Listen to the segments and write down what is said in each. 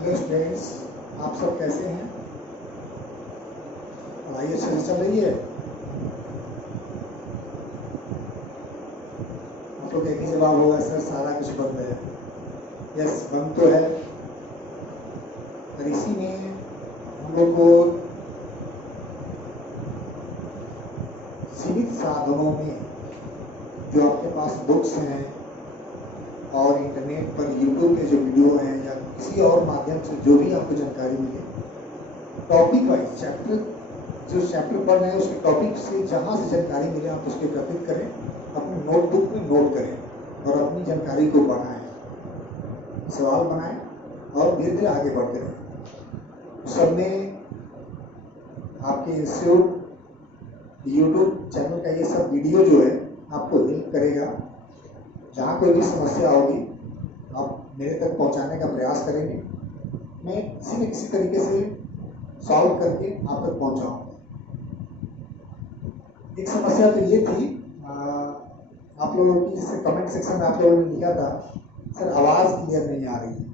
Hello students, आप सब कैसे हैं? पढ़ाई अच्छे से चल रही है? आप लोग एक ही जवाब होगा, सर सारा कुछ बंद है। यस, बंद तो है, पर इसी में हम लोग को सीमित साधनों में जो आपके पास बुक्स हैं और इंटरनेट पर यूट्यूब के जो वीडियो हैं या किसी और माध्यम से जो भी आपको जानकारी मिले, टॉपिक वाइज जो चैप्टर पढ़ रहे हैं उसके टॉपिक से जहाँ से जानकारी मिले आप उसको एकत्रित करें, अपने नोटबुक में नोट करें और अपनी जानकारी को बढ़ाएं, सवाल बनाएं और धीरे धीरे आगे बढ़ते रहें। सब में आपके इंस्टीट्यूट यूट्यूब चैनल का ये सब वीडियो जो है आपको हेल्प करेगा। जहाँ कोई भी समस्या होगी आप मेरे तक पहुँचाने का प्रयास करेंगे, मैं किसी न किसी तरीके से सॉल्व करके आप तक पहुँचाऊँगा। एक समस्या तो ये थी आप लोगों की, जैसे कमेंट सेक्शन में आप लोगों ने लिखा था सर आवाज़ क्लियर नहीं आ रही है।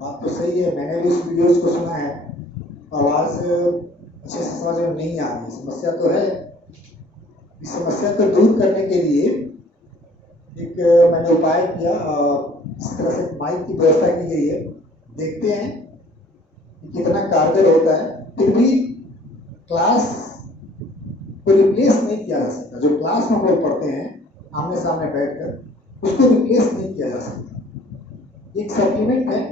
बात तो सही है, मैंने भी उस वीडियोज़ को सुना है, आवाज़ अच्छे से समझ में नहीं आ रही। समस्या तो है, इस समस्या को दूर करने के लिए एक मैंने उपाय किया, इस तरह से माइक की व्यवस्था की गई है। देखते हैं कि कितना कारगर होता है। फिर भी क्लास को रिप्लेस नहीं किया जा सकता। जो क्लास में हम लोग पढ़ते हैं आमने सामने बैठकर, उसको रिप्लेस नहीं किया जा सकता। एक सप्लीमेंट है,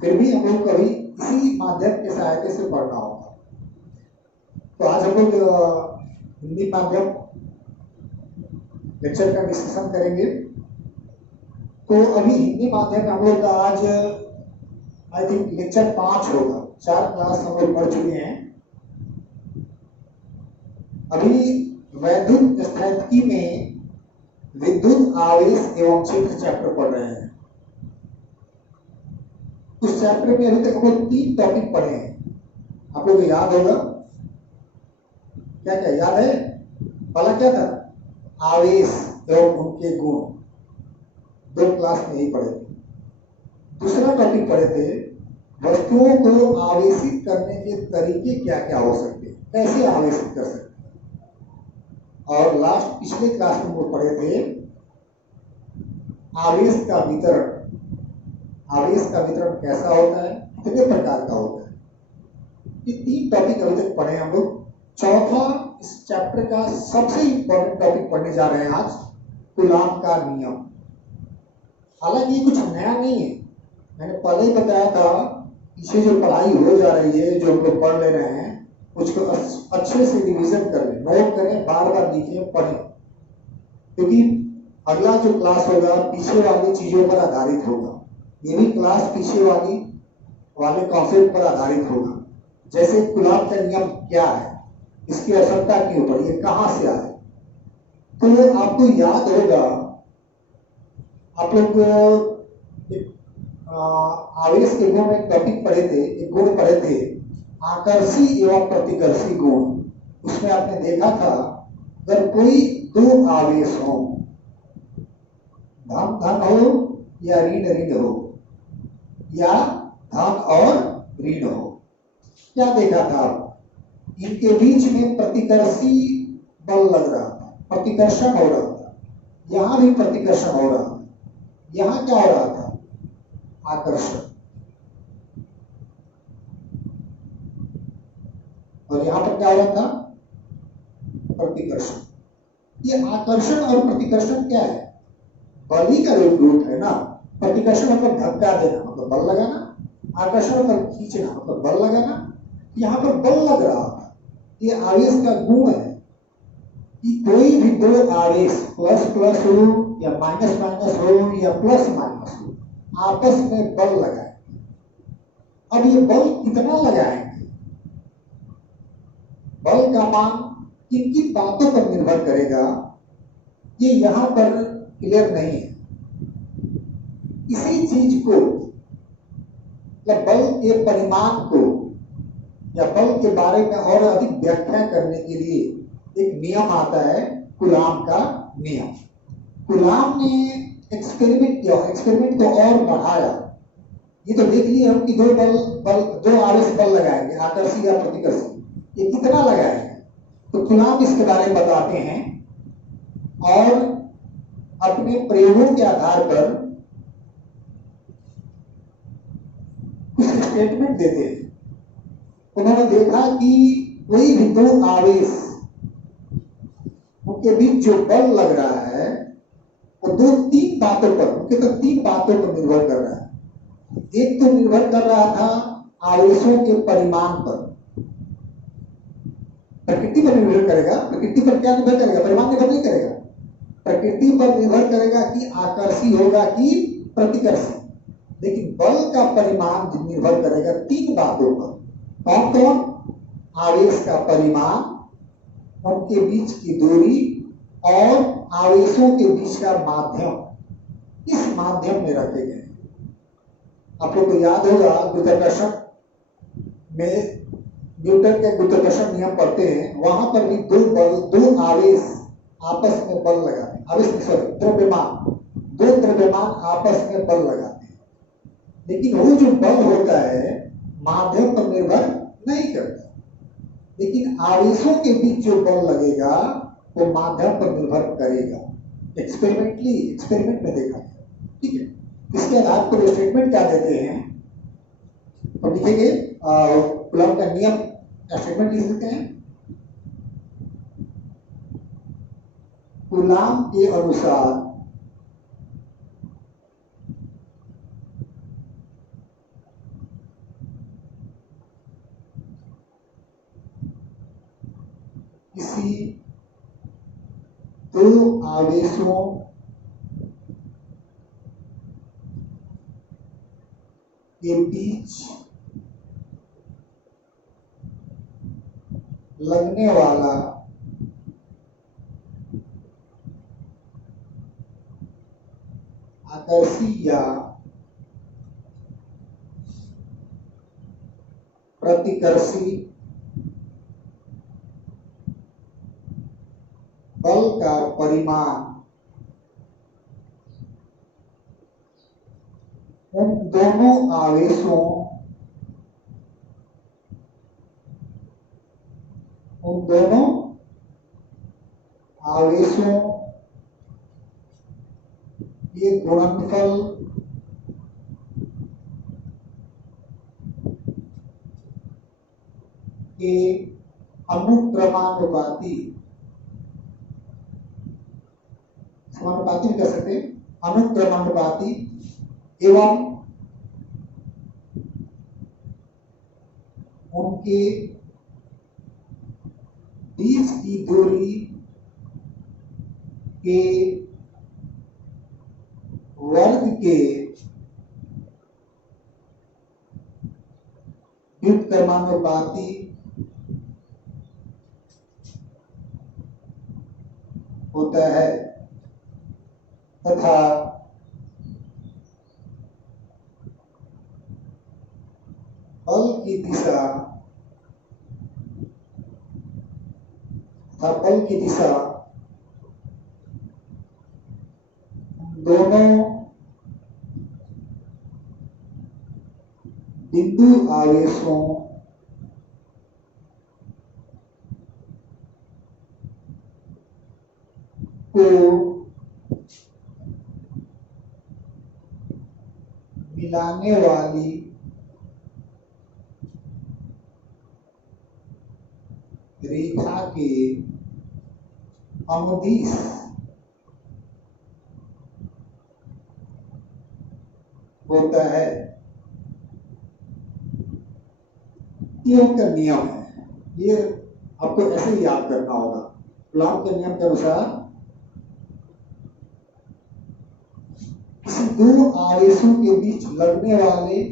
फिर भी हम लोग कभी इसी माध्यम के सहायता से पढ़ना होगा। तो आज हम लोग हिंदी माध्यम लेक्चर का डिस्कशन करेंगे। तो अभी हिंदी माध्यम हम लोग का आज आई थिंक लेक्चर 5 होगा। 4 क्लास हम लोग पढ़ चुके हैं। अभी वैद्युत स्थैतिकी में विद्युत आवेश एवं क्षेत्र चैप्टर पढ़ रहे हैं। उस चैप्टर में अभी तक हम लोग 3 टॉपिक पढ़े हैं। आप लोग को याद होगा, क्या क्या याद है? पहला क्या था? आवेश एवं उनके गुण। 2 क्लास में ही पढ़े थे। दूसरा टॉपिक पढ़े थे वस्तुओं को आवेशित करने के तरीके क्या क्या हो सकते हैं, कैसे आवेशित कर सकते हैं। और लास्ट पिछले क्लास में वो पढ़े थे आवेश का वितरण। आवेश का वितरण कैसा होता है, कितने प्रकार का होता है। ये 3 टॉपिक अभी तक पढ़े हम लोग। चौथा इस चैप्टर का सबसे इंपॉर्टेंट टॉपिक पढ़ने जा रहे हैं आज, कूलाम का नियम। हालांकि ये कुछ नया नहीं है, मैंने पहले ही बताया था। पीछे जो पढ़ाई हो जा रही है, जो हम लोग पढ़ ले रहे हैं, उसको अच्छे से रिवीजन करें, नोट करें, बार बार लिखें, पढ़ें, क्योंकि अगला जो क्लास होगा पीछे वाली चीजों पर आधारित होगा। ये भी क्लास पीछे वाले कॉन्सेप्ट पर आधारित होगा। जैसे कूलाम का नियम क्या है, इसकी आवश्यकता क्यों पड़ी, ये कहाँ से आए। तो आपको याद होगा, आप लोग आवेश के गुण में टॉपिक पढ़े थे, एक गुण पढ़े थे आकर्षी एवं प्रतिकर्षी गुण। उसमें आपने देखा था अगर कोई 2 आवेश हो, धन धन हो या ऋण ऋण हो, या धन और ऋण हो, क्या देखा था आप? इनके बीच में प्रतिकर्षी बल लग रहा था, प्रतिकर्षण हो रहा था। यहां भी प्रतिकर्षण हो रहा था। यहां क्या हो रहा था? आकर्षण। और यहां पर क्या हो रहा था? प्रतिकर्षण। ये आकर्षण और प्रतिकर्षण क्या है? बल का रूप है ना। प्रतिकर्षण मतलब धक्का देना, मतलब बल लगाना। आकर्षण मतलब खींचना, मतलब बल लगाना। यहाँ पर बल लग रहा था। ये आवेश का गुण है कि कोई भी 2 आवेश प्लस प्लस हो या माइनस माइनस हो या प्लस माइनस हो, आपस में बल लगाए। अब ये बल कितना लगाएंगे, बल का मान किन किन बातों पर निर्भर करेगा, ये यहां पर क्लियर नहीं है। इसी चीज को या बल के परिमाण को या बल के बारे में और अधिक व्याख्या करने के लिए एक नियम आता है, कूलाम का नियम। कूलाम ने एक्सपेरिमेंट किया, एक्सपेरिमेंट को और बढ़ाया ये तो देख लिए हम कि दो आवेश बल लगाएंगे, आकर्षी या प्रतिकर्षी, ये कितना लगाएंगे। तो कूलाम इसके बारे में बताते हैं और अपने प्रयोगों के आधार पर कुछ स्टेटमेंट देते हैं। उन्होंने देखा कि कोई भी दो आवेश उनके बीच जो बल लग रहा है वो तीन बातों पर, उनके तो तीन बातों पर निर्भर कर रहा है। एक तो निर्भर कर रहा था आवेशों के परिमाण पर, प्रकृति पर निर्भर करेगा। प्रकृति पर क्या निर्भर करेगा? परिमाण निर्भर नहीं करेगा। प्रकृति पर निर्भर करेगा कि आकर्षी होगा कि प्रतिकर्षी। लेकिन बल का परिमाण निर्भर करेगा तीन बातों पर। कौन कौन? आवेश का परिमाण, उनके बीच की दूरी और आवेशों के बीच का माध्यम। इस माध्यम में रखे गए। आप लोग को याद होगा गुरुत्वाकर्षण में न्यूटन के गुरुत्वाकर्षण नियम पढ़ते हैं, वहां पर भी दो आवेश आपस में बल लगाते हैं। आवेश सॉरी द्रव्यमान, दो द्रव्यमान आपस में बल लगाते हैं। लेकिन वो जो बल होता है माध्यम पर निर्भर नहीं करता। लेकिन आवेशों के बीच जो बल लगेगा वो माध्यम पर निर्भर करेगा। एक्सपेरिमेंट में देखा है। ठीक है, इसके आधार पर स्टेटमेंट क्या देते हैं तो लिखेंगे कूलॉम का नियम स्टेटमेंट लिख देते हैं। कूलॉम के अनुसार किसी दो आवेशों के बीच लगने वाला आकर्षी या प्रतिकर्षी बल का परिमाण उन दोनों आवेशों के गुणनफल के अनुक्रमानुपाती, समानुपाती भी कह सकते हैं, अनुक्रमानुपाती एवं उनके बीच की दूरी के वर्ग के व्युत्क्रमानुपाती होता है तथा बल की दिशा दोनों बिंदु आवेशों को मिलाने वाली रेखा के अनुदिश होता है। ये उनका नियम है। ये आपको ऐसे ही याद करना होगा। कूलॉम के नियम के अनुसार किसी दो आवेशों के बीच लगने वाले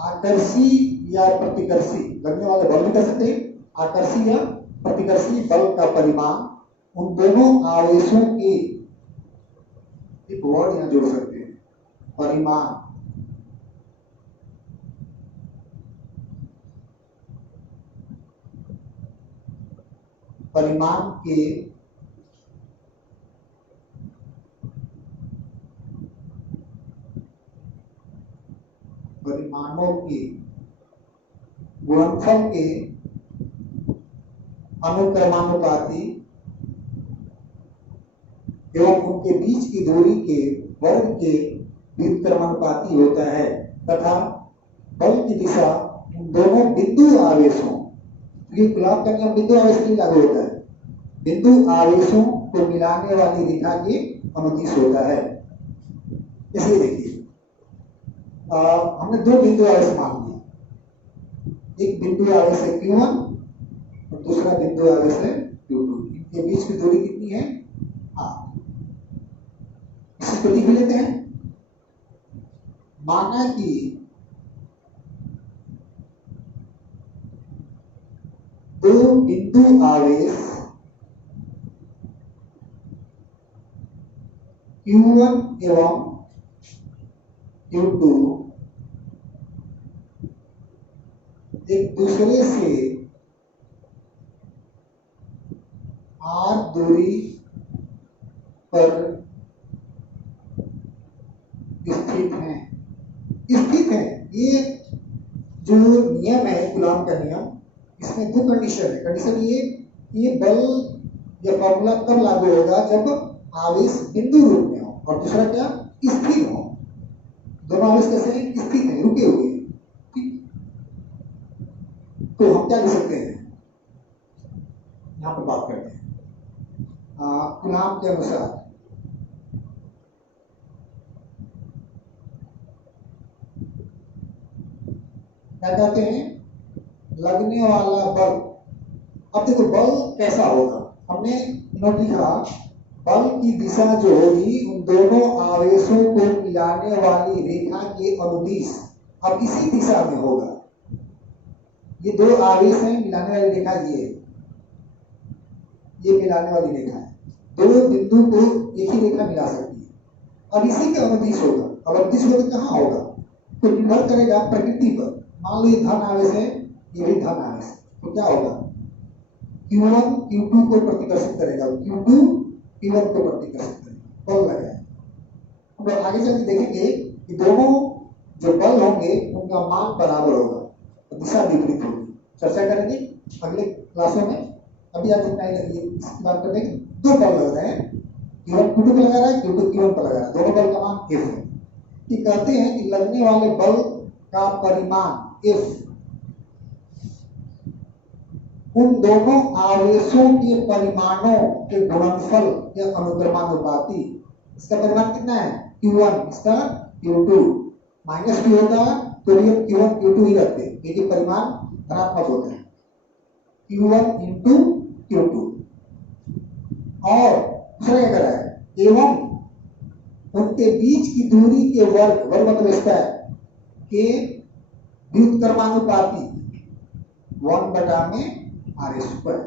आकर्षी या प्रतिकर्षी, लगने वाले बल भी कर सकते हैं, आकर्षी या प्रतिकर्षी बल का परिमाण उन दोनों आवेशों के, एक वर्ड यहां जोड़ सकते हैं, परिमाण के के गुणनफल के अनुक्रमानुपाती एवं उनके बीच की दूरी के वर्ग के व्युत्क्रमानुपाती होता है तथा बल की दिशा उन दोनों बिंदु आवेशों, क्योंकि कूलॉम का नियम बिंदु आवेश के लिए लागू होता है, बिंदु आवेशों को मिलाने वाली रेखा के अनुदिश होता है। इसलिए देखिए हमने दो बिंदु आवेश मान लिए, एक बिंदु आवेश है Q1 और दूसरा बिंदु आवेश है Q2। इनके बीच की दूरी कितनी है? R। इसको लिख लेते हैं। माना कि दो बिंदु आवेश Q1 एवं Q2 एक दूसरे से R दूरी पर स्थित है। ये जो नियम है कूलॉम का नियम, इसमें दो कंडीशन है। कंडीशन ये बल या फॉर्मूला तब लागू होगा जब आवेश बिंदु रूप में हो, और दूसरा क्या? स्थिर हो। दोनों आवेश कैसे हैं? स्थित है, रुके हुए। ठीक, तो हम क्या लिख सकते हैं? यहां पर बात करते हैं कूलॉम के अनुसार क्या कहते हैं? लगने वाला बल। अब देखो बल कैसा होगा, हमने नोट लिखा, बल की दिशा जो होगी उन दोनों आवेशों को मिलाने वाली रेखा के अनुदिश। अब इसी दिशा में होगा। ये दो आवेश हैं, मिलाने वाली रेखा ये मिलाने वाली रेखा है। दो बिंदु को एक ही रेखा मिला सकती है। अब इसी के अनुदिश होगा। अब अनुदिश होगा तो कहाँ होगा? तो निर्भर करेगा प्रकृति पर। मान लो ये धन आवेश है, ये भी धन आवेश है, तो क्या होगा? Q1 Q2 को प्रतिकर्षित करेगा, Q2 Q1 को प्रतिकर्षित करेगा, बल लगाए। हम लोग आगे चल के देखेंगे कि दोनों जो बल होंगे उनका मान बराबर होगा, दिशा विपरीत होगी। चर्चा करेंगे अगले क्लासों में। अभी आज इतना ही लगी, इसकी बात करते हैं। दो बल लग रहे हैं, Q1 Q2 को लगा रहा है, Q2 Q1 को लगा रहा है, दोनों बल का मान F है। ये कहते हैं कि लगने वाले बल का परिमाण F उन दोनों आवेशों के परिमाणों के गुणनफल या अनुक्रमानुपाती। इसका परिमाण कितना है? Q1, इसका Q2। माइनस Q होता तो भी हम Q1 Q2 ही रखते हैं, क्योंकि परिमाण धनात्मक होते हैं। Q1 into Q2। और दूसरा क्या कर रहा है? एवं उनके बीच की दूरी के वर्ग मतलब स्क्वायर के व्युत्क्रमानुपाती 1 में R स्क्वायर।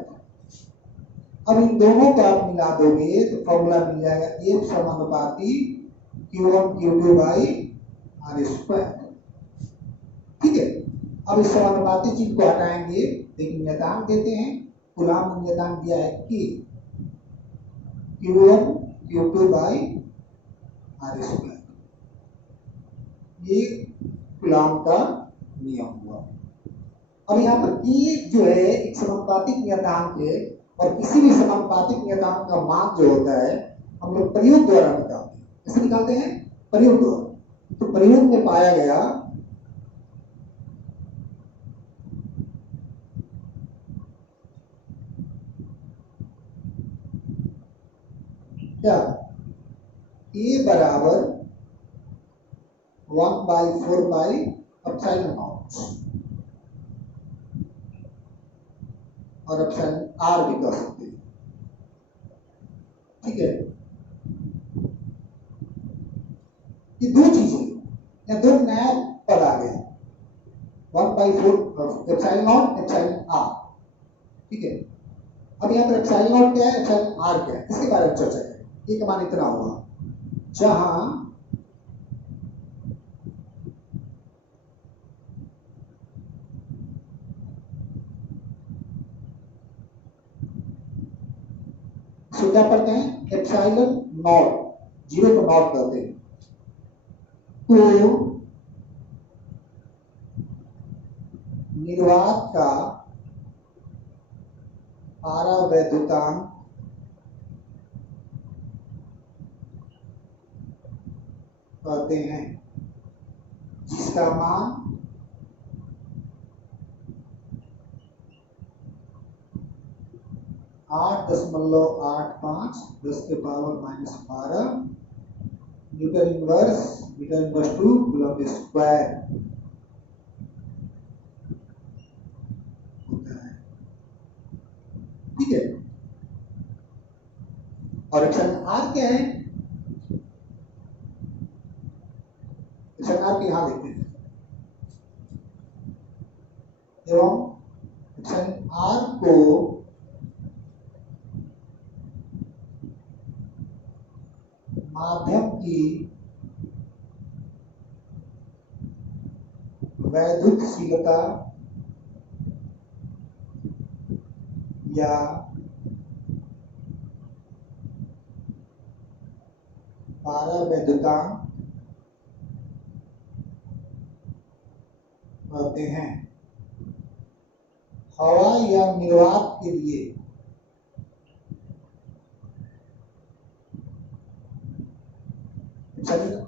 अब इन दोनों को आप मिला दोगे तो फॉर्मूला मिल जाएगा F समानुपाती Q1 Q2 by R square. ठीक है, अब इस समानुपाती चीज को हटाएंगे, एक नियतांक देते हैं। कूलॉम ने नियतांक दिया है कि Q1 Q2 by R square. ये कूलॉम का नियम हुआ। अब यहाँ पर E जो है एक समानुपातिक नियतांक है, और किसी भी समानुपातिक नियतांक का मान जो होता है हम लोग प्रयोग द्वारा निकालते हैं। कैसे निकालते हैं? प्रयोग द्वारा। तो प्रयोग में पाया गया क्या? A बराबर 1/4 पाई एप्सिलॉन नॉट, और एप्सिलॉन R भी कह सकते हैं। ठीक है, ये दो चीजें या दो नया पद आ गए, 1/4 एप्सिलॉन नॉट, एप्सिलॉन R। ठीक है, अब यहाँ पर एप्सिलॉन नॉट क्या है, एप्सिलॉन R क्या है, इसके बारे में चर्चा करें। ये का मान इतना हुआ, जहां इसको क्या पढ़ते हैं? एप्सिलॉन नॉट, 0 को नॉट कहते हैं। तो निर्वात का पारावैद्युतांक कहते हैं, जिसका मान 8.85 10⁻⁻12 Newton inverse two coulomb square होता है। ठीक है, और एप्सिलॉन आर क्या है? एप्सिलॉन आर को यहां देखते हैं एवं एप्सिलॉन आर को माध्यम की वैद्युतशीलता या पारावैद्युतांक कहते हैं। हवा या निर्वात के लिए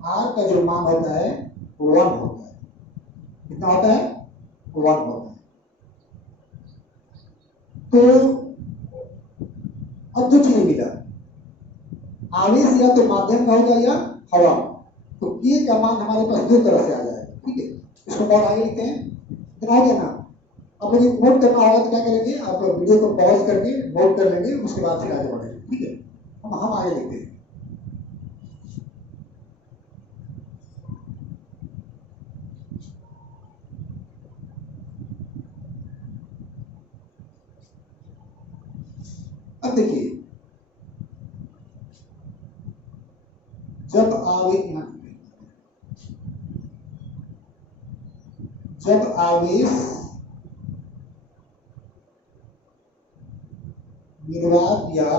आर का जो मान होता है वो 1 होता है। कितना होता है? 1 होता है। तो अब जो चीज मिला, आवेश या तो माध्यम का होगा या हवा, तो के का मान हमारे पास दो तरह से आ जाएगा। ठीक है, इसको और आगे लिखते हैं। इतना हो गया ना? आप लोग नोट करना होगा तो क्या करेंगे, आप वीडियो को पॉज करके नोट कर लेंगे, उसके बाद फिर आगे बढ़ेंगे। ठीक है, हम आगे लिखते हैं। अब देखिए, जब आवेश निर्वात या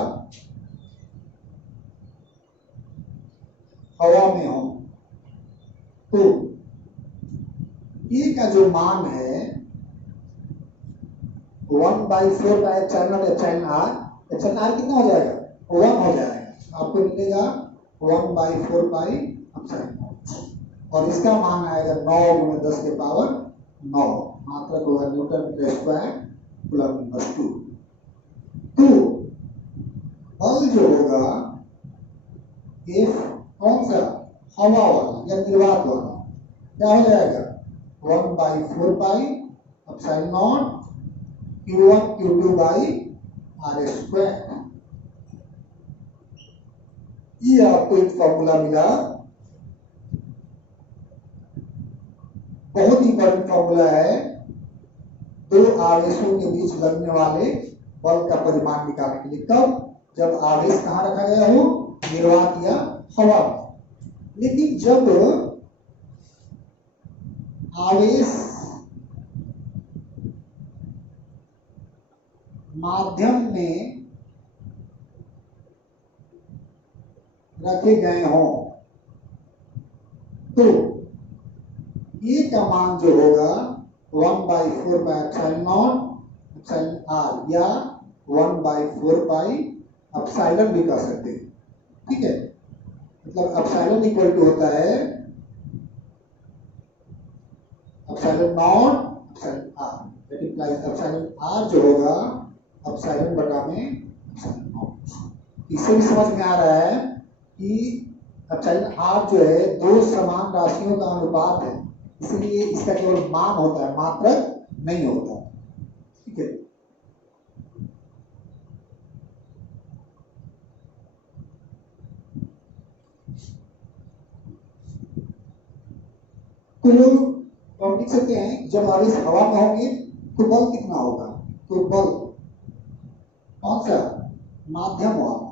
हवा में हो तो ए का जो मान है 1/4 आर, एप्सिलॉन आर कितना हो जाएगा? 1 हो जाएगा। आपको मिलेगा 1/4 और इसका मान आएगा 9 × 10⁻⁹ मात्रक होगा न्यूटन स्क्वायर कूलम्ब इनवर्स 2। तो बल जो होगा F कौन सा? हवा वाला या निर्वात वाला, क्या हो जाएगा? 1/4 Q1 Q2/r²। ये आपको एक फॉर्मूला मिला, बहुत ही इंपॉर्टेंट फॉर्मूला है। दो आवेशों के बीच लगने वाले बल का परिमाण निकालने के लिए। कब? जब आवेश कहां रखा गया हो? निर्वात या हवा में। लेकिन जब आवेश माध्यम में रखे गए हों तो ये का मान जो होगा 1/4 या 1/4 भी कह सकते हैं। ठीक है, मतलब एप्सिलॉन इक्वल टू होता है epsilon not epsilon r, that implies epsilon r जो होगा एप्सिलॉन बटा में एप्सिलॉन नॉट। इससे भी समझ में आ रहा है कि एप्सिलॉन आर जो है दो समान राशियों का अनुपात है, इसलिए इसका केवल मान होता है, मात्रक नहीं होता। ठीक है, तो हम लिख सकते हैं जब आवेश हवा में होंगे तो बल कितना होगा? तो बल कौन सा? माध्यम वाला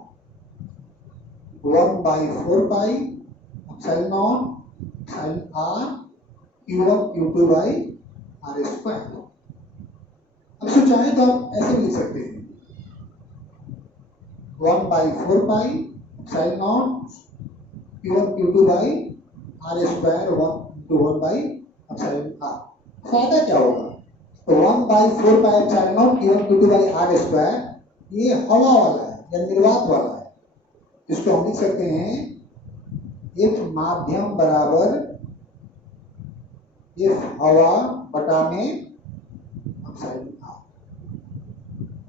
1/4 Q1 Q2/r²। अब इसको चाहे तो आप ऐसे लिख सकते हैं 1/4 Q1 Q2/r², 1 × 1/r। फायदा क्या होगा? तो 1/4πε0 Q1Q2/r², ये हवा वाला है या निर्वात वाला है। इसको हम लिख सकते हैं F माध्यम बराबर F हवा बटा में एप्सिलॉन r।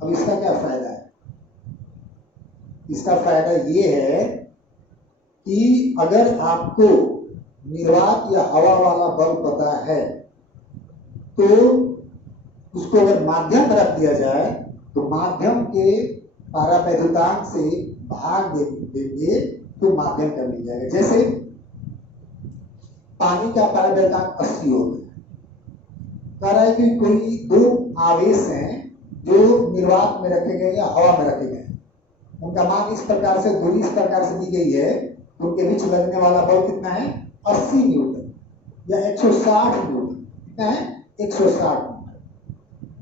अब इसका क्या फायदा है? इसका फायदा ये है कि अगर आपको निर्वात या हवा वाला बल पता है तो उसको अगर माध्यम में रख दिया जाए तो माध्यम के पारावैद्युतांक से भाग देंगे तो माध्यम का मिल जाएगा। जैसे पानी का पारावैद्युतांक 80 हो गया, कह रहा है कि कोई दो आवेश हैं जो निर्वात में रखे गए या हवा में रखे गए, उनका मान इस प्रकार से, दूरी इस प्रकार से दी गई है, उनके बीच लगने वाला बल कितना है? 80 न्यूटन या 160 न्यूटन। कितना है? 160 न्यूटन।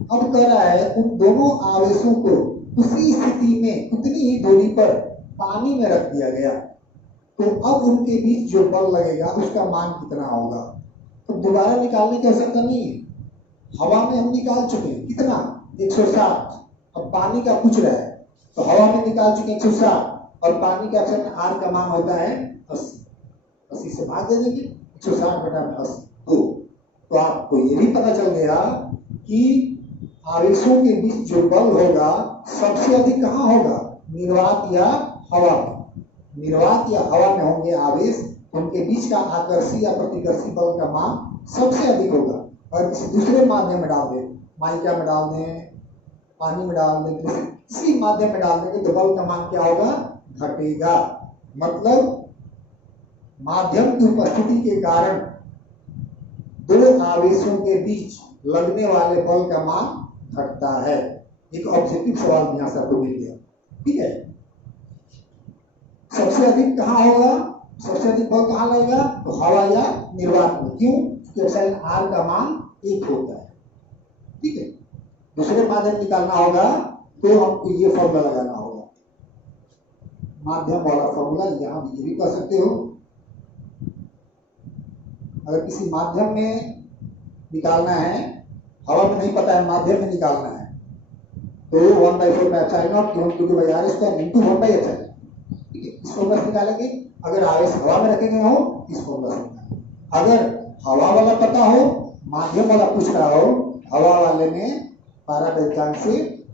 अब कह रहा है उन दोनों आवेशों को उसी स्थिति में उतनी ही दूरी पर पानी में रख दिया गया, तो अब उनके बीच जो बल लगेगा उसका मान कितना होगा? तो दोबारा निकालने की आवश्यकता नहीं है। हवा में हम निकाल चुके हैं कितना? 160। अब पानी का पूछ रहा है तो हवा में निकाल चुके 160 और पानी का अक्षर आर का मान होता है 80। 80 से भाग दे देंगे 160 बटा 80 तो आपको ये भी पता चल गया कि आवेशों के बीच जो बल होगा सबसे अधिक कहाँ होगा? निर्वात या हवा में। निर्वात या हवा में होंगे आवेश, उनके बीच का आकर्षी या प्रतिकर्षी बल का मान सबसे अधिक होगा। और किसी दूसरे माध्यम में डाल दें, माइका में डाल दें, पानी में डाल दें, किसी माध्यम में डाल देंगे तो बल का मान क्या होगा? घटेगा। मतलब माध्यम की उपस्थिति के कारण दो आवेशों के बीच लगने वाले बल का मान घटता है। एक ऑब्जेक्टिव सवाल यहां से आपको मिल गया। ठीक है, सबसे अधिक कहां होगा? सबसे अधिक बल कहां लगेगा? तो हवा या निर्वात में। क्यों? क्योंकि एप्सिलॉन r का मान 1 होता है। ठीक है, दूसरे माध्यम निकालना होगा तो हमको ये फॉर्मूला लगाना होगा, माध्यम वाला फॉर्मूला। यहां ये भी कर सकते हो। अगर किसी माध्यम में निकालना है, हवा में नहीं पता है, माध्यम में निकालना है, तो 1/4πε0 Q1Q2/r² इंटू 1/h। ठीक है, इस फॉर्मूला से निकालेंगे। अगर आवेश हवा में रखे गए हो इस फॉर्मूला से निकालेंगे। अगर हवा वाला पता हो, माध्यम वाला पूछ रहा हो, हवा वाले में पारावैद्युतांक से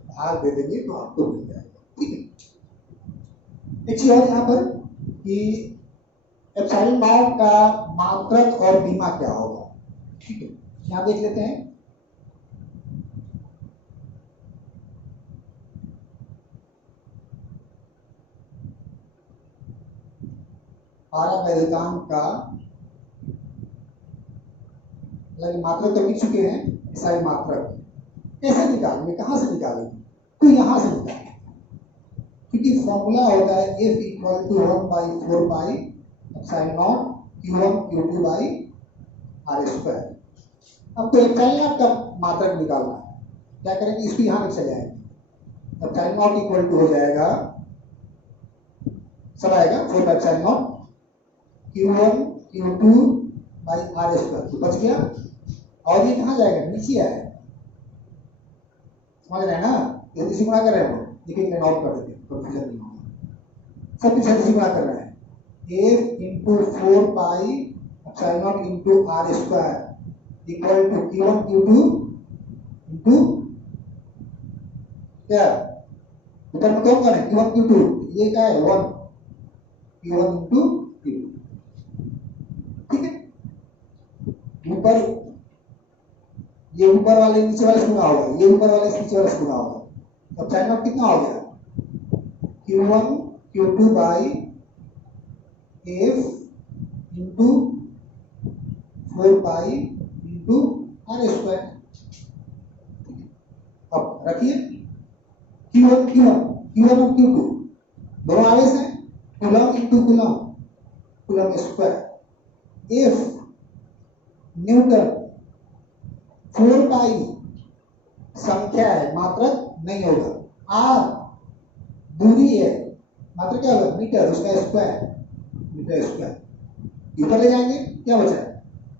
भाग दे देंगे तो आपको मिल जाएगा। ठीक है, एक चीज और यहाँ पर कि एप्सिलॉन नॉट का मात्रक और बीमा क्या होगा। ठीक है, यहाँ देख लेते हैं। पारावैद्युतांक का मात्रक तो लिख चुके हैं, एसआई मात्रक कैसे निकालेंगे, कहां से निकालेंगे? तो यहां से निकालेंगे, क्योंकि फॉर्मूला होता है F इक्वल टू 1/4πε0 Q1Q2/r²। अब तो एप्सिलॉन का मात्रक निकालना है, क्या करेंगे? इसको यहां लिख चले आएंगे। एप्सिलॉन इक्वल टू हो जाएगा, सब आएगा 4/ε0 Q1Q2/r²। तो बच गया। और ये कहां जाएगा? नीचे आएगा। समझ रहे हैं ना? ये इसी गुणा कर रहे हो, लिखे लाइन आउट कर देते, कंफ्यूजन नहीं होगा। सब कुछ इसी गुणा कर रहे हैं। F into 4πε0 into r² equal to Q1 Q2 into क्या उत्तर में कौन करें? Q1 Q2, ये क्या है? 1 Q1 इंटू Q2। ठीक है, ऊपर ये ऊपर वाले नीचे वाले से गुणा होगा, ये ऊपर वाले नीचे वाले से गुणा होगा। अब एप्सिलॉन नॉट कितना हो गया? Q1 Q2/f into 4π into r²। अब रखिए Q1 और Q2 दोनों आवेश हैं, coulomb into coulomb, coulomb square. F newton, 4π संख्या है, मात्रक नहीं होगा। r दूरी है, मात्रक क्या होगा? मीटर, उसका स्क्वायर, मीटर स्क्वायर। ऊपर ले जाएंगे क्या बचा?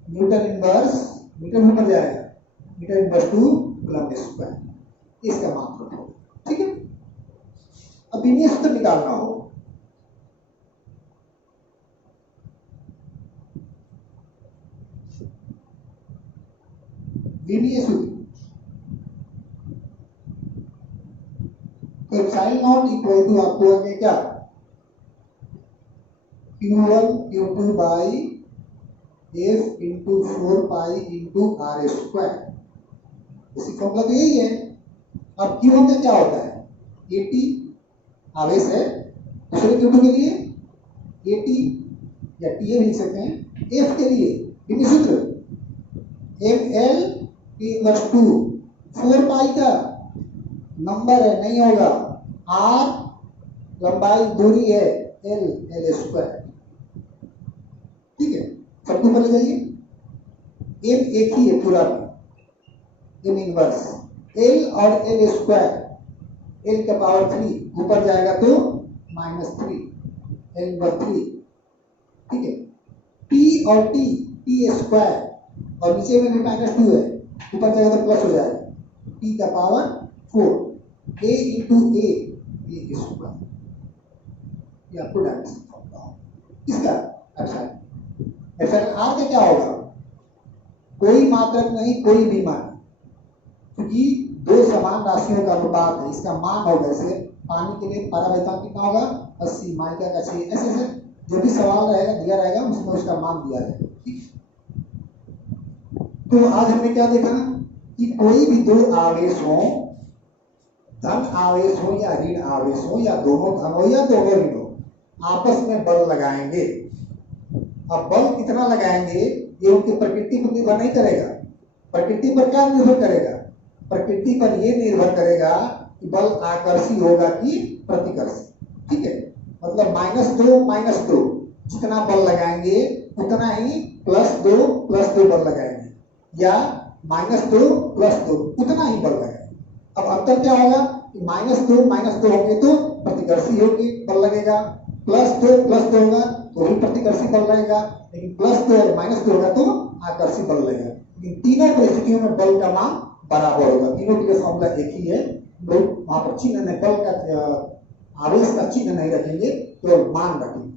न्यूटन इनवर्स, मीटर ऊपर जाएगा, metre inverse two coulomb square, इसका मान रखो। ठीक है, अब विमीय सूत्र निकालना हो, विमीय सूत्र तो एप्सिलॉन नॉट इक्वल टू आपको आगे क्या, Q1 Q2 by F into 4 pi into r square, इसी फॉर्मूला तो यही है। अब Q1 का क्या होता है, AT आवेश है, दूसरे Q2 के लिए AT या TA भी लिख सकते हैं, F के लिए विमीय सूत्र ML T इनवर्स 2, 4 पाई का नंबर है नहीं होगा, R लंबाई दूरी है, L स्क्वायर। ठीक है, सबको ऊपर ले जाइए, M एक ही है पूरा में, M इनवर्स L और L स्क्वायर, L का पावर 3 ऊपर जाएगा तो -3, L इनवर्स 3। ठीक है, T और T स्क्वायर और नीचे में भी -2 है, ऊपर जाएगा तो प्लस हो जाएगा, T का power 4, A into A square, ये आपको डायमेंशन फॉर्मूला होगा इसका। एप्सिलॉन आर का क्या होगा, कोई मात्रक नहीं कोई भी मान, क्योंकि दो समान राशियों का अनुपात है, इसका मान होगा। जैसे पानी के लिए पारावैतान कितना होगा 80, माइका का 6, ऐसे ऐसे जो भी सवाल रहेगा दिया रहेगा उसमें उसका मान दिया रहेगा। ठीक, तो आज हमने क्या देखा कि कोई भी दो आवेश हो, धन आवेश हो या ऋण आवेश हो, या दोनों धन हो या दोनों ऋण हो, आपस में बल लगाएंगे। अब बल कितना लगाएंगे ये उनकी प्रकृति पर निर्भर नहीं करेगा। प्रकृति पर क्या निर्भर करेगा, प्रकृति पर ये निर्भर करेगा कि बल आकर्षी होगा कि प्रतिकर्षी। ठीक है, मतलब -2 जितना बल लगाएंगे उतना ही +2 बल लगाएंगे, या -2 +2 उतना ही बल लगाएंगे। अब अंतर क्या होगा कि -2 होंगे तो प्रतिकर्षी होगी बल लगेगा, +2 होगा तो भी प्रतिकर्षी बल रहेगा, लेकिन +2 और -2 होगा तो आकर्षी बल लगेगा। लेकिन तीनों परिस्थितियों में बल का मान बराबर होगा, तीनों के लिए फॉर्मूला एक ही है। लोग वहां पर चिन्ह में बल का आवेश का चिन्ह नहीं रखेंगे, तो मान रखेंगे।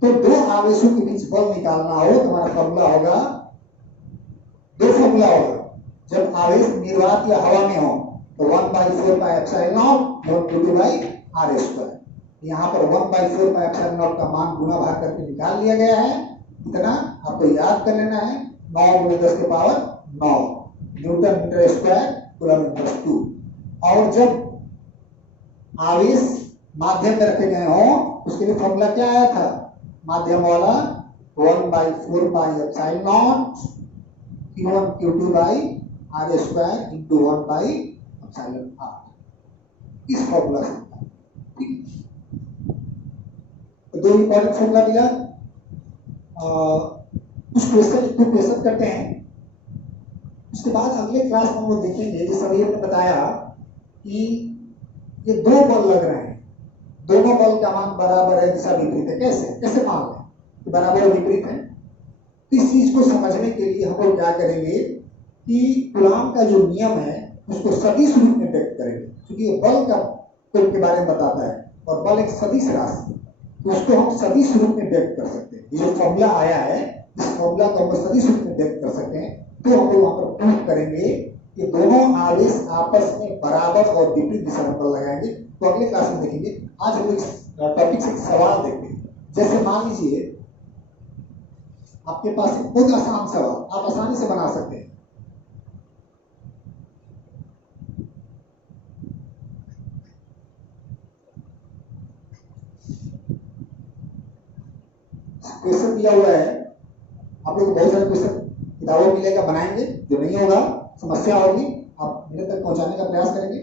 तो दो आवेशों के बीच बल निकालना हो तो हमारा फॉर्मूला होगा, दो फॉर्मूला होगा। जब आवेश निर्वात या हवा में हो तो 1/4 pi epsilon not Q2 by r square. यहाँ पर 1/4 पाई एप्सिलॉन नॉट का मान गुणा भाग करके निकाल लिया गया है, इतना आपको याद कर लेना है, 9 × 10 के power 9 newton metre square coulomb inverse 2। और जब आवेश माध्यम में रखे गए हो उसके लिए फॉर्मूला क्या आया था, माध्यम वाला 1/4 pi epsilon naught Q1 Q2 by r square into 1/एप्सिलॉन r, इस फॉर्मूला से। ठीक, तो दो इंपॉर्टेंट फॉर्मूला दिया। कुछ क्वेश्चन करते हैं, उसके बाद अगले क्लास में हम लोग देखेंगे, जैसे अभी हमने बताया कि ये दो बल लग रहे हैं, दोनों बल का मान बराबर है, दिशा विपरीत है। कैसे मान लें कि बराबर और विपरीत है। तो इस चीज को समझने के लिए हम लोग क्या करेंगे कि कूलॉम का जो नियम है उसको सदिश रूप में व्यक्त करेंगे, क्योंकि ये बल के बारे में बताता है और बल एक सदिश राशि, तो उसको हम सदिश रूप में व्यक्त कर सकते हैं। ये जो फॉर्मूला आया है इस फॉर्मूला को हम सदिश रूप में व्यक्त कर सकते हैं। तो हम लोग वहां पर प्रूफ करेंगे कि दोनों आवेश आपस में बराबर और विपरीत दिशा में बल लगाएंगे। तो अगले क्लास में देखेंगे। आज हम लोग इस टॉपिक से एक सवाल देखते हैं। जैसे मान लीजिए आपके पास एक बहुत आसान सवाल, आप आसानी से बना सकते हैं। क्वेश्चन दिया हुआ है, आप लोग बहुत सारे क्वेश्चन किताबों में मिलेगा, बनाएंगे। जो नहीं होगा, समस्या होगी, आप मेरे तक पहुंचाने का प्रयास करेंगे,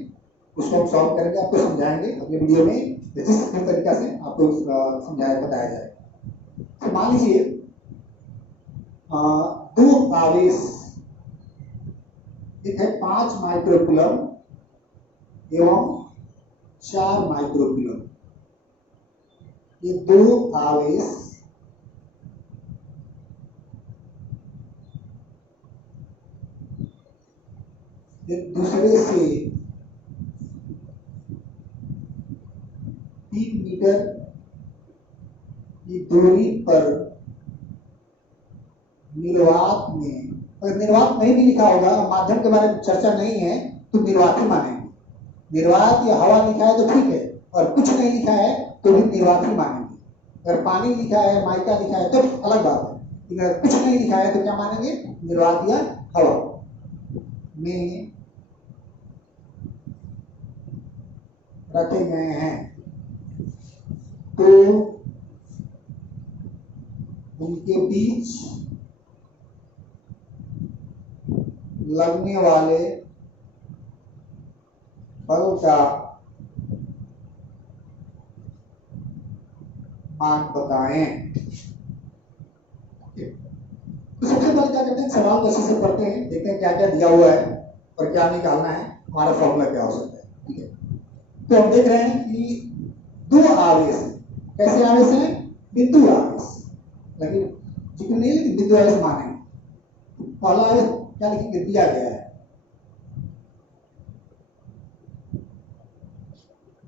उसको हम सॉल्व करेंगे, आपको समझाएंगे अगले वीडियो में, जिस तरीका से आपको समझाया बताया जाएगा। तो मान लीजिए दो आवेश, एक है 5 माइक्रोकूलम एवं 4 माइक्रोकूलम। ये दो आवेश एक दूसरे से 3 मीटर की दूरी पर निर्वात में, अगर निर्वात नहीं भी लिखा होगा, माध्यम के बारे में चर्चा नहीं है तो निर्वात ही मानेंगे। निर्वात या हवा लिखा है तो ठीक है, और कुछ नहीं लिखा है तो भी निर्वात ही मानेंगे। अगर पानी लिखा है, माइका लिखा है तो अलग बात है, लेकिन अगर कुछ नहीं लिखा है तो क्या मानेंगे? निर्वात या हवा में रखे गए हैं। तो उनके बीच लगने वाले बल का मान बताएं। तो सबसे पहले क्या करते हैं, सवाल वैसे से पढ़ते हैं, देखते हैं क्या क्या दिया हुआ है और क्या निकालना है, हमारा फॉर्मूला क्या हो सकता है। ठीक है, तो हम देख रहे हैं कि 2 आवेश है। कैसे आवेश है? बिंदु आवेश, लेकिन जिक्र नहीं है, बिंदु आवेश माने। पहला आवेश क्या लिखेंगे? दिया गया है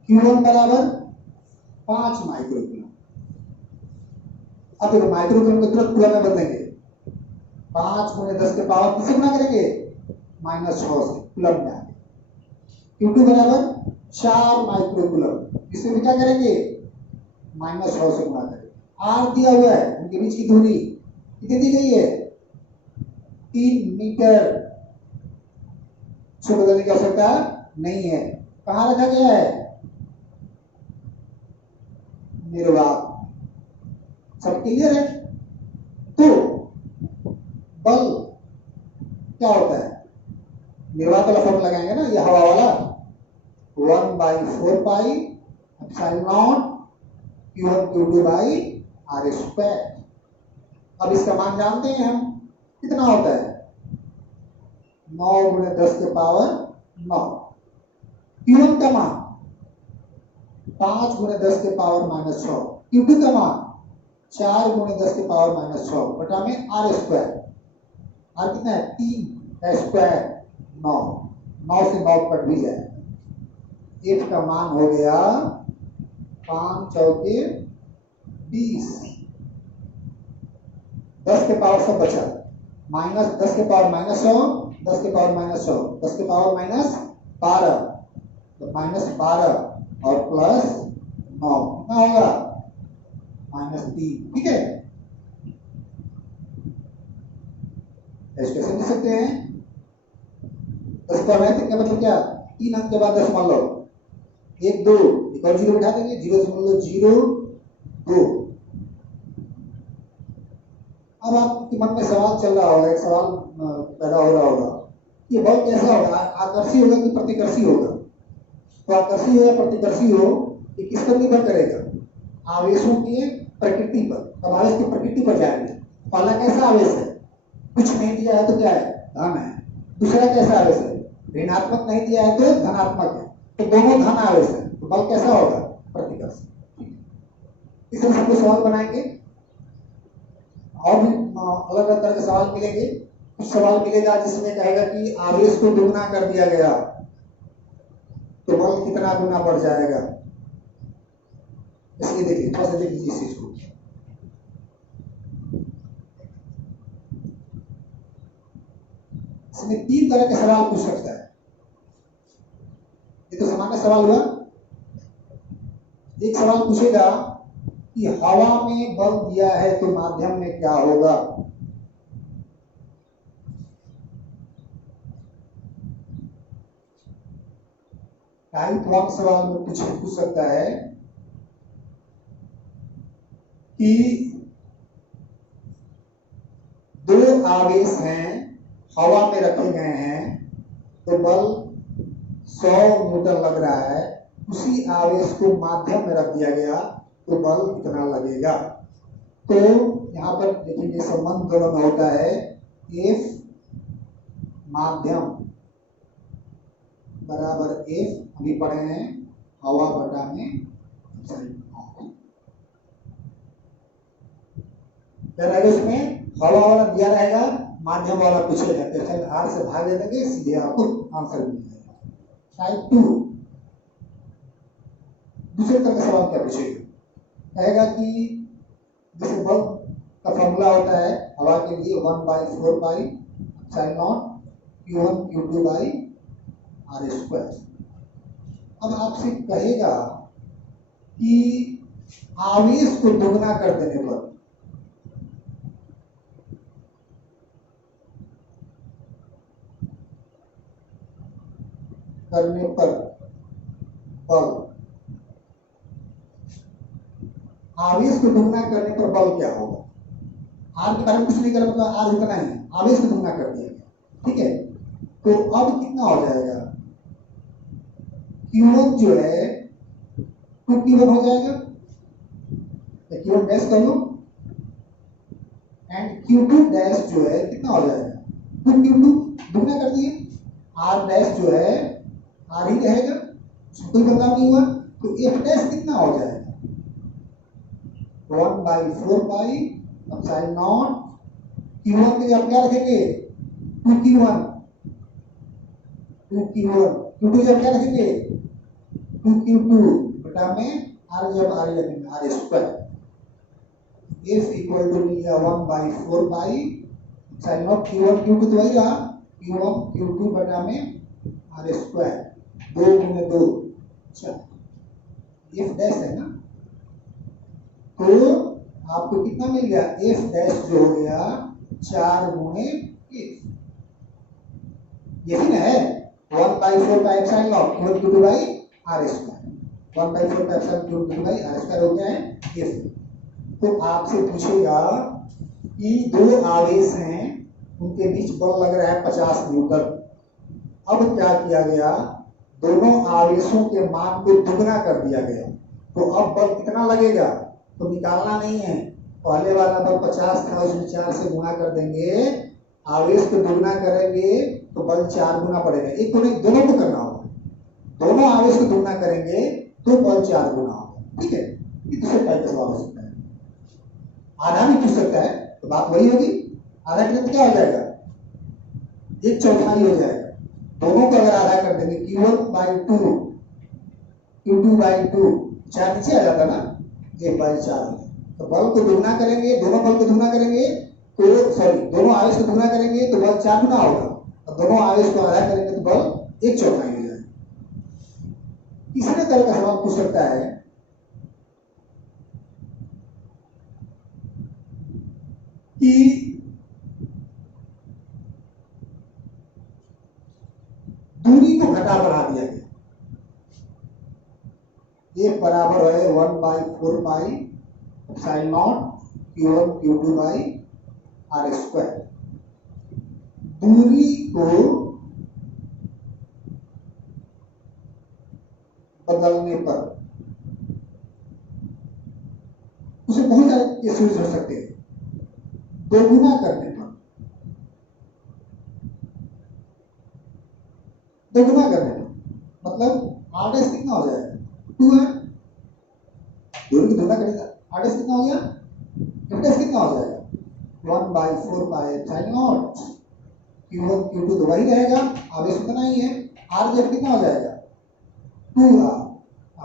Q1 बराबर 5 माइक्रोकूलम। अब देखो माइक्रोकूलम को तुरंत कूलम में बदलेंगे। 5 गुणे 10 के पावर किसे गुना करेंगे? -6 से कूलम में आगे। Q2 बराबर 4 माइक्रोकूलम, इसे भी क्या करेंगे? -6 से गुना करेंगे। R दिया हुआ है, उनके बीच की दूरी कितनी दी गई है? 3 मीटर। इसको बदलने की आवश्यकता नहीं है। कहाँ रखा गया है? निर्वात। सब क्लियर है? तो बल क्या होता है? निर्वात वाला फॉर्मूला लगाएंगे ना, ये हवा वाला, 1/4 pi epsilon naught Q1 Q2 by R square. अब इसका मान जानते हैं हम, कितना होता है? 9 गुणे 10 के पावर 9। Q1 का मान 5 गुणे 10 के पावर -6। Q2 का मान 4 गुणे 10 के पावर -6 बटा में R स्क्वायर। R कितना है? 3 स्क्वायर 9। 9 से 9 कट भी जाए। F का मान हो गया 5 चौके 20। 10 के पावर सब बचा, -10 के पावर -100, 10 के पावर -100, 10 के पावर -12, तो -12 और +9 कितना होगा? -3। ठीक है, ऐसे कैसे लिख सकते हैं? 10 का मैथ का मतलब क्या? 3 अंक के बाद 10 मान लो, 1 2 एक और 0 बिठा देंगे, 0.02। अब आपके मन में सवाल चल रहा होगा, एक सवाल पैदा हो रहा होगा, ये बल कैसा होगा? आकर्षी होगा कि प्रतिकर्षी होगा? तो आकर्षी हो या प्रतिकर्षी हो, ये किस पर निर्भर करेगा? आवेशों की प्रकृति पर। अब आवेश की प्रकृति पर जाएंगे। पहला कैसा आवेश है? कुछ नहीं दिया है तो क्या है? धन है। दूसरा कैसा आवेश है? ऋणात्मक नहीं दिया है तो धनात्मक है, तो दोनों धन आवेश है, तो बल कैसा होगा? प्रतिकर्षी। इस तरह सबको सवाल बनाएंगे, और भी अलग अलग तरह के सवाल मिलेंगे। कुछ सवाल मिलेगा जिसमें कहेगा कि आवेश को दुगना कर दिया गया तो बल कितना गुना बढ़ जाएगा। इसलिए देखिए, थोड़ा सा देखिए इस चीज को। इसमें 3 तरह के सवाल पूछ सकता है। ये तो सामान्य सवाल हुआ। एक सवाल पूछेगा कि हवा में बल दिया है तो माध्यम में क्या होगा? टाइप 1 सवाल में पूछ सकता है कि 2 आवेश हैं, हवा में रखे गए हैं, तो बल 100 न्यूटन लग रहा है। उसी आवेश को माध्यम में रख दिया गया तो बल कितना लगेगा? तो यहाँ पर देखिए संबंध दोनों में होता है, F माध्यम बराबर F, अभी पढ़े हैं, हवा बटा में क्या रहेगा? उसमें हवा वाला दिया रहेगा माध्यम वाला पूछेगा क्वेश्चन आर से भाग दे देंगे, सीधे आपको आंसर मिल जाएगा। टाइप 2 दूसरे तरह का सवाल क्या पूछेगा, कहेगा कि जैसे बल्ब का फॉर्मूला होता है हवा के लिए 1/4π Q1 Q2/r²। अब आपसे कहेगा कि आवेश को दोगुना कर देने पर बल, आवेश को दोगुना करने पर बल क्या होगा। आर के बारे में कुछ नहीं कर, मतलब आर उतना ही, आवेश को दोगुना कर दिया गया, ठीक है। तो अब कितना हो जाएगा, Q1 जो है 2Q1 हो जाएगा, Q1 डैश कर लो, एंड Q2 डैश जो है कितना हो जाएगा 2Q2, दोगुना कर दिए। R डैश जो है R ही रहेगा, कोई बदलाव नहीं हुआ। तो F डैश कितना हो जाएगा 1/4π Q1 के लिए आप क्या रखेंगे 2Q1, Q2 जब क्या रखेंगे 2Q2 बटा में R जब R लगेंगे R²। F इक्वल टू मिल गया 1/4π Q1 Q2 तो वही रहा, Q1 Q2 बटा में R², 2 गुने 2 4, F डैश है ना। तो आपको कितना मिल गया, F डैश जो हो गया 4 गुने F, यही ना है 1/4π Q1 Q2/r², 1/4π Q2/r² हो गया है F। तो आपसे पूछेगा कि दो आवेश हैं, उनके बीच बल लग रहा है 50 न्यूटन। अब क्या किया गया, दोनों आवेशों के मान को दुगना कर दिया गया। तो अब बल कितना लगेगा तो निकालना नहीं है, पहले वाला बल 50 था उसमें 4 से गुना कर देंगे, आवेश को दुगना करेंगे तो बल 4 गुना बढ़ेगा। एक तो नहीं, दोनों को करना होगा, दोनों आवेश को दुगना करेंगे तो बल 4 गुना होगा, ठीक है। ये दूसरे टाइप का सवाल हो सकता है, आधा भी पूछ सकता है, तो बात वही होगी, आधा के लिए क्या हो जाएगा 1/4 हो जाएगा। दोनों को अगर आधा कर देंगे Q1/2 Q2/2, 4 नीचे आ जाता ना, 1/4। तो बल को दुगना करेंगे, दोनों बल को दुगना करेंगे तो दोनों आवेश को दुगना करेंगे तो बल 4 गुना होगा, और दोनों आवेश को आधा करेंगे तो बल 1/4 हो जाएगा। तीसरे तरह का सवाल पूछ सकता है कि दूरी को घटा बढ़ा दिया गया, ये बराबर है 1/4π Q1 Q2/r²। दूरी को बदलने पर उसे बहुत सारे केसेस हो सकते हैं। दोगुना करने पर, दोगुना करने पर मतलब R डैश कितना हो जाएगा 2 है, दूरी को दोगुना करेगा R डैश कितना हो गया, F डैश कितना हो जाएगा 1/4π Q1 Q2 तो वही रहेगा, आवेश उतना ही है, R जब कितना हो जाएगा 2R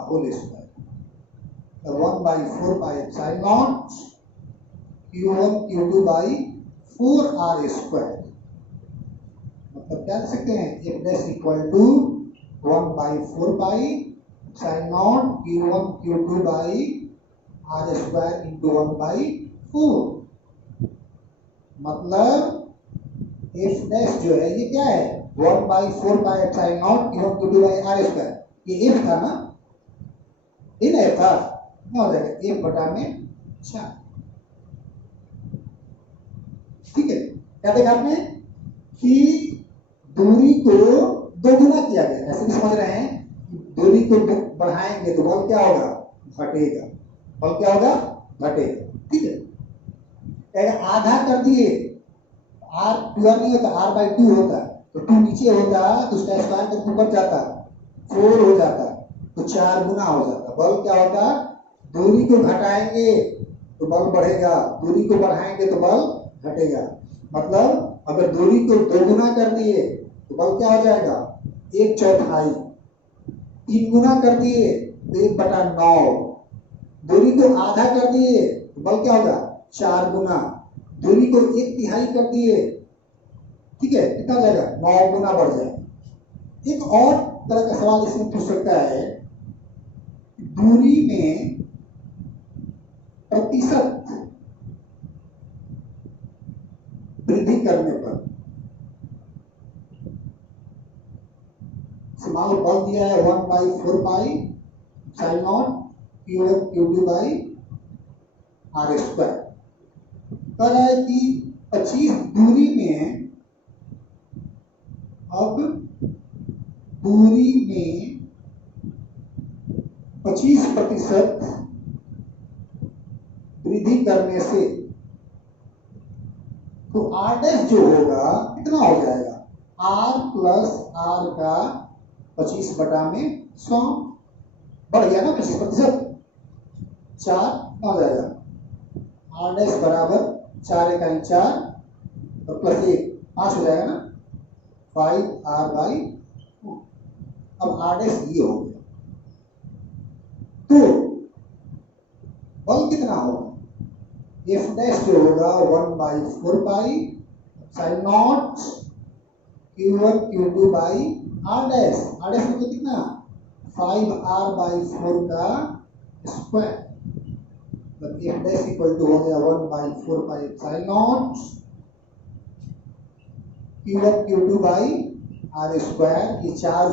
whole square, 1/4π Q1 Q2/4R²। मतलब क्या लिख सकते हैं, F dash equal to 1/4π Q1 Q2/r² into 1/4। मतलब F डैश जो है ये क्या है 1/4π Q1 Q2/r², ये F था ना, ये ना F था, क्या हो जाएगा 1 बटा में 4, ठीक है। क्या देखा आपने कि दूरी को दोगुना किया गया, ऐसे भी समझ रहे हैं कि दूरी को बढ़ाएंगे तो बल क्या होगा घटेगा, बल क्या होगा घटेगा, ठीक है। अगर आधा कर दिए R 2R नहीं होता, R/2 होता, तो 2 नीचे होता तो उसका स्क्वायर करके ऊपर जाता 4 हो जाता, तो 4 गुना हो जाता। बल क्या होता, दूरी को घटाएंगे तो बल बढ़ेगा, दूरी को बढ़ाएंगे तो बल घटेगा। मतलब अगर दूरी को 2 गुना कर दिए तो बल क्या हो जाएगा, 1/4। 3 गुना कर दिए तो 1/9। दूरी को आधा कर दिए तो बल क्या होगा, 4 गुना। दूरी को 1/3 कर दिए, ठीक है, कितना हो जाएगा, 9 गुना बढ़ जाएगा। एक और तरह का सवाल इसमें पूछ सकता है, दूरी में प्रतिशत वृद्धि करने पर, मान लो बल दिया है 1/4 pi sine not Q1 Q2 by R square. कह रहा है कि 25 दूरी में, अब दूरी में 25% वृद्धि करने से तो R डैश जो होगा कितना हो जाएगा, R प्लस R का 25/100 बढ़ गया ना, 25%, 4 हो जाएगा। R डैश बराबर 4 × 4 और प्लस 1 5 हो जाएगा ना, 5R/2। अब R डैश ये हो गया, तो बल कितना होगा, F डैश जो होगा 1/4 pi sine not Q1 Q2 by R dash. R dash मतलब कितना, 5R/4 का स्क्वायर। मतलब F डैश इक्वल टू हो गया 1/4 pi sine not Q1 Q2 by R square. ये चार्ज